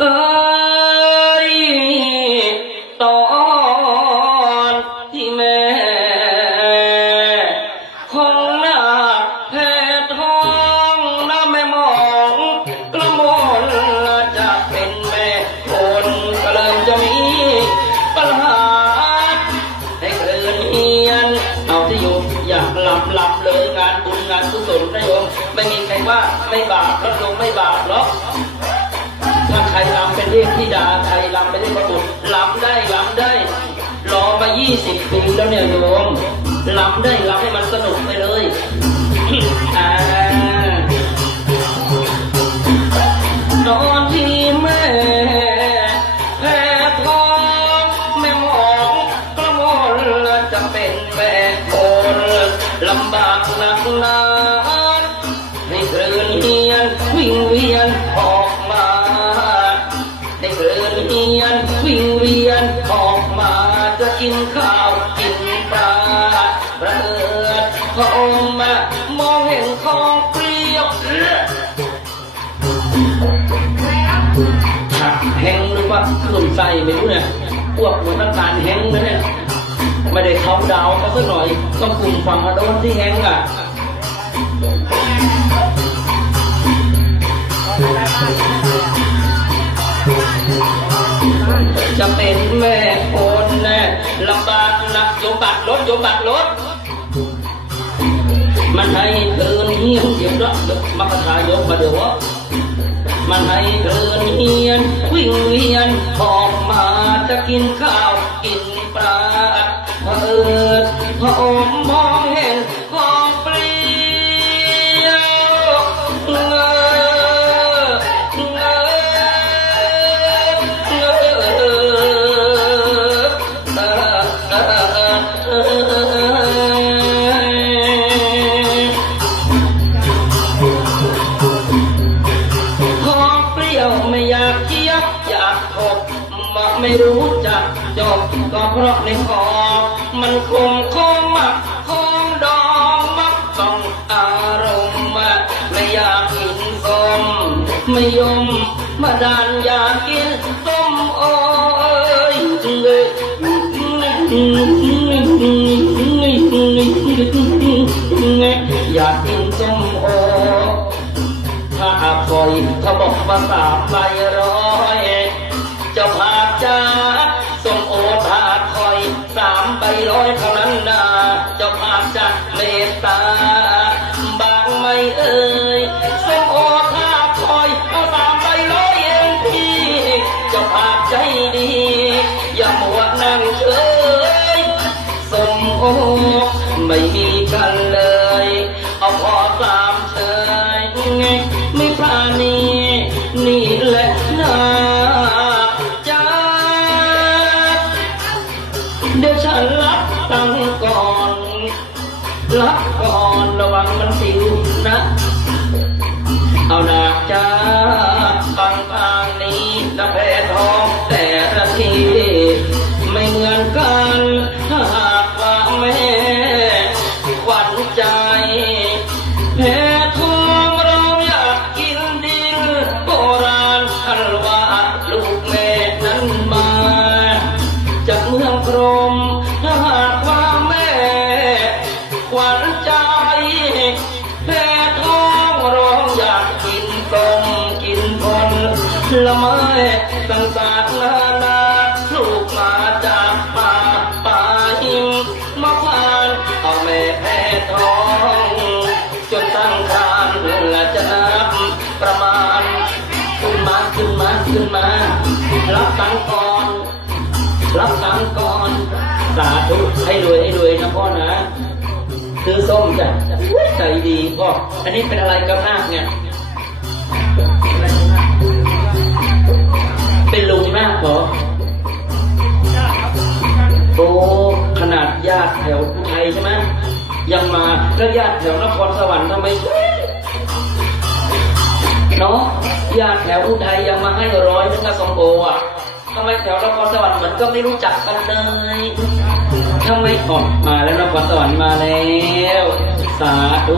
เอ้ยตอนที่แม่ของนาคแพ้ท้องน้ำแม่มองกระมนจะเป็นแม่คนก็เริ่มจะมีปัญหาให้เกินเฮียนเอาที่โยมอยากหลับหลับเลยงานบุญงานกุศลนะโยมไม่มีใครว่าไม่บาปแล้วโยมไม่บาปหรอก ถ้าใครรำเป็นเทพธิดาใครรำเป็นเทพบุตรรำได้รำได้ รอมา 20 ปีแล้วเนี่ยโยมรำได้รำให้มันสนุกไปเลยอ่าตอนที่แม่แพ้ท้องแม่หมองกระมนจะเป็นแม่คนลำบากหนักหนา มาจะกินข้าวกินปลาระเอิดพระองค์มามองเห็นของเปรี้ยวผักแห้งหรือว่าเครื่องใส่ไม่รู้เนี่ยพวกเหมือนน้ำตาลแห้งนะเนี่ยไม่ได้เขาดาวเขาสักหน่อยต้องกลุ่มฝั่งอโดนที่แห้งอะ จะเป็นแม่คนแน่ลำบากหนักโยมบัดรถโยมบัดรถมันให้เดินเฮียนเดี๋ยวละมัคทายกมาเดี๋ยววมันให้เดินเฮียนวิ่งเวียนออกมาจะกินข้าวกินปลาพระเออพระองค์ ไม่รู้จักจบก็เพราะในคอมันคงคงมักคงดองมักต้องอารมณ์ว่าไม่อยากกินส้มไม่ยมมาดานอยากกินส้มโอ้ยเลยอยากกินส้มโอถ้าคอยเขาบอกว่าสามใบร้อย ไม่มีกันเลยเอาพอสามเชยไงไม่ปราณีนี่แหละนาจ้าเดี๋ยวฉันรับตังก่อนรับก่อนระวังมันสิวนะ เอาหนักจ้าบางทางนี้นะแพ้ท้อง ละไม้ต่างๆนานาลูกมาจากป่าป่าหิมมาพานเอาแม่แพ้ท้อง จนตั้งครานและจะนับประมาณ ขึ้นมาขึ้นมาขึ้นมา รับตังก่อน รับตังก่อนสาธุให้รวยให้รวยนะพ่อนะซื้อส้มจ้ะใจดีพ่ออันนี้เป็นอะไรกับนาคเนี่ย ญาติแถวไทยใช่ไหมยังมาแล้วญาติแถวนครสวรรค์ทำไมเนาะญาติแถวอุทัยยังมาให้ร้อยนึงกับสมโบอะทำไมแถวนครสวรรค์เหมือนก็ไม่รู้จักกันเลยทำไมออกมาแล้วนครสวรรค์มาแล้ว สาธุ